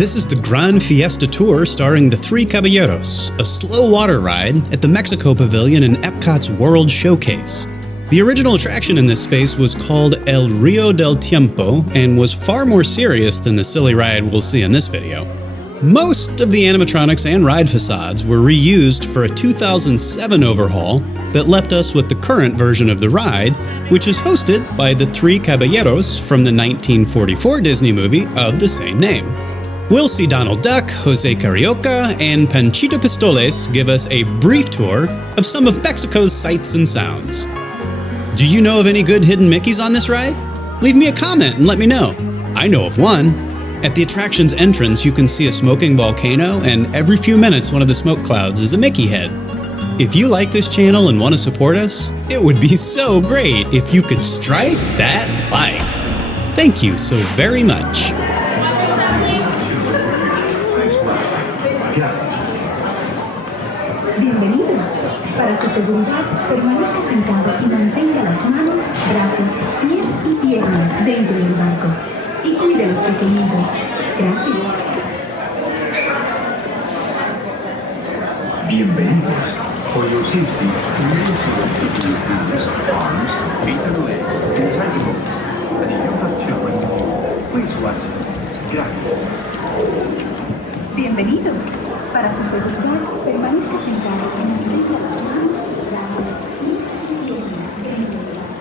This is the Gran Fiesta tour starring the Three Caballeros, a slow water ride at the Mexico Pavilion in EPCOT's World Showcase. The original attraction in this space was called El Rio del Tiempo and was far more serious than the silly ride we'll see in this video. Most of the animatronics and ride facades were reused for a 2007 overhaul that left us with the current version of the ride, which is hosted by the Three Caballeros from the 1944 Disney movie of the same name. We'll see Donald Duck, Jose Carioca, and Panchito Pistoles give us a brief tour of some of Mexico's sights and sounds. Do you know of any good hidden Mickeys on this ride? Leave me a comment and let me know. I know of one. At the attraction's entrance, you can see a smoking volcano, and every few minutes one of the smoke clouds is a Mickey head. If you like this channel and want to support us, it would be so great if you could strike that like. Thank you so very much. Bienvenidos. Para su seguridad, permanezca sentado y mantenga las manos, brazos, pies y piernas dentro del barco. Y cuide a los pequeñitos. Gracias. Bienvenidos. For your safety, release your hands, arms, feet and legs inside the boat. And if you have children, please watch them. Gracias. Bienvenidos. Para su seguridad, permanezca sentado y mantenga las manos, brazos, pies y piernas dentro del barco.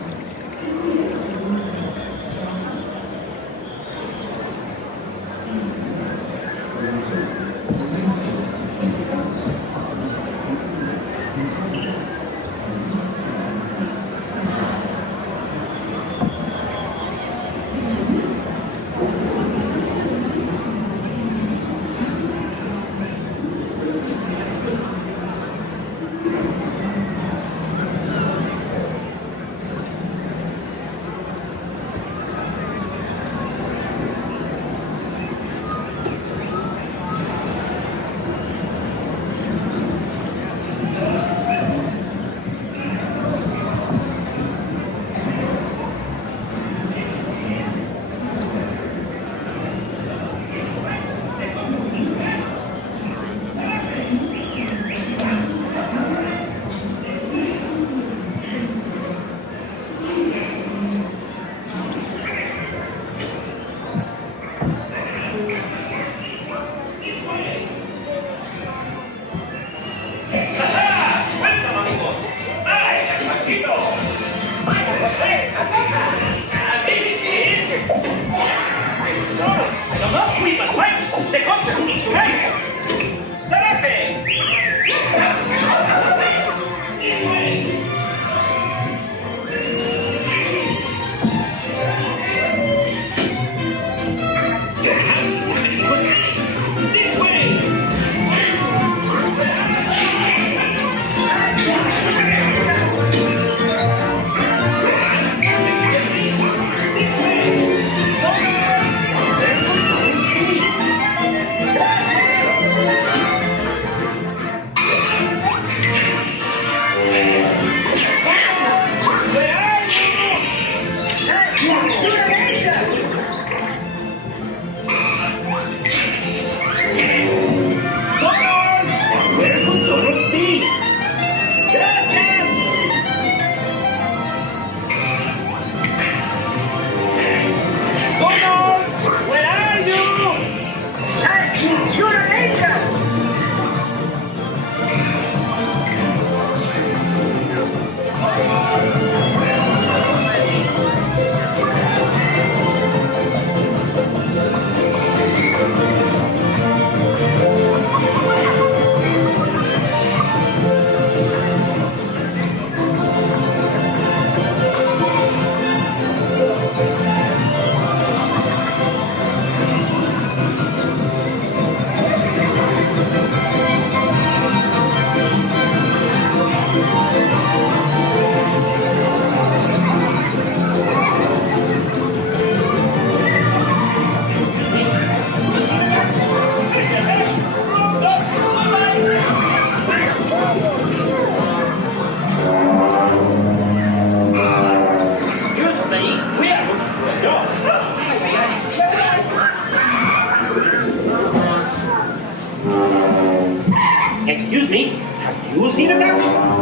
Excuse me, have you seen a duck?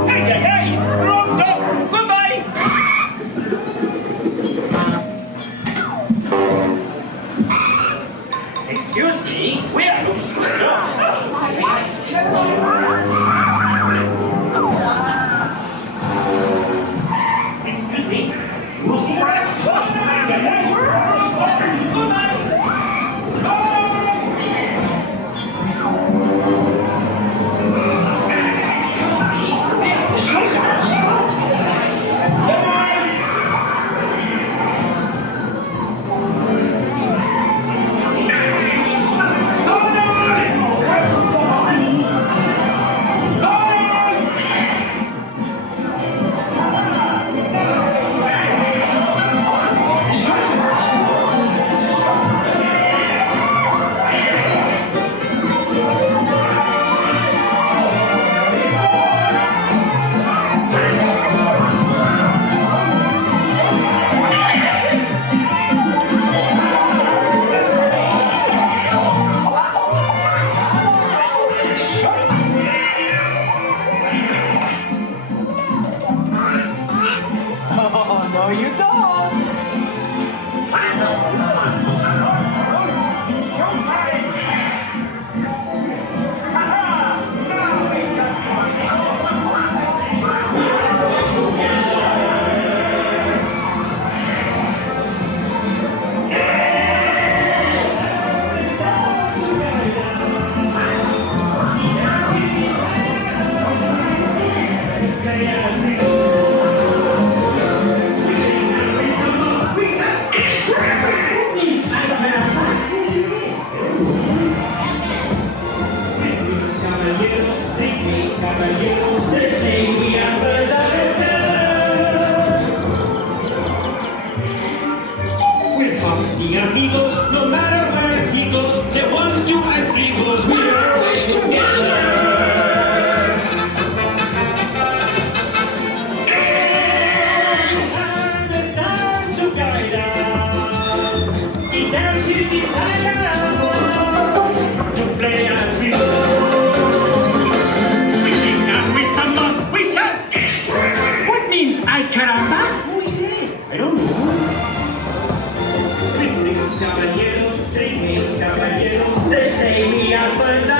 Hey, hey, hey! Wrong duck! Goodbye! Excuse me, we are looking for a duck. Excuse me, you see a duck? Hey, hey, hey! Goodbye! Caballeros, deseen mi we're party amigos, no matter where he goes, the 1, 2, and 3 goes, we're always together. And the stars to guide us, y dance till the fire, to play as we go. Ay, caramba! Who is? I don't know. Caballeros, deseen mi alma en la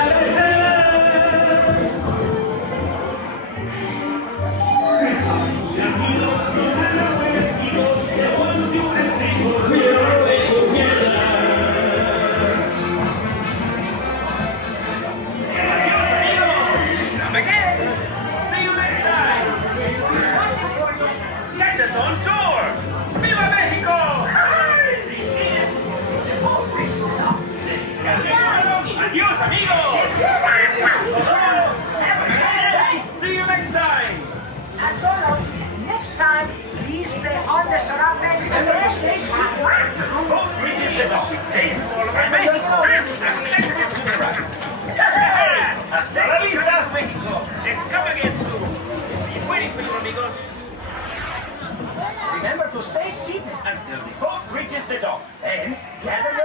on tour! ¡Viva México! ¡Adiós, amigos! See you next time! And Donald, next time, please stay on the surrounding and Both reaches the top. Taste all of México! Hasta la vista, México! Let's come again soon! Be waiting for you, amigos! Remember to stay seated until the boat reaches the dock. Then gather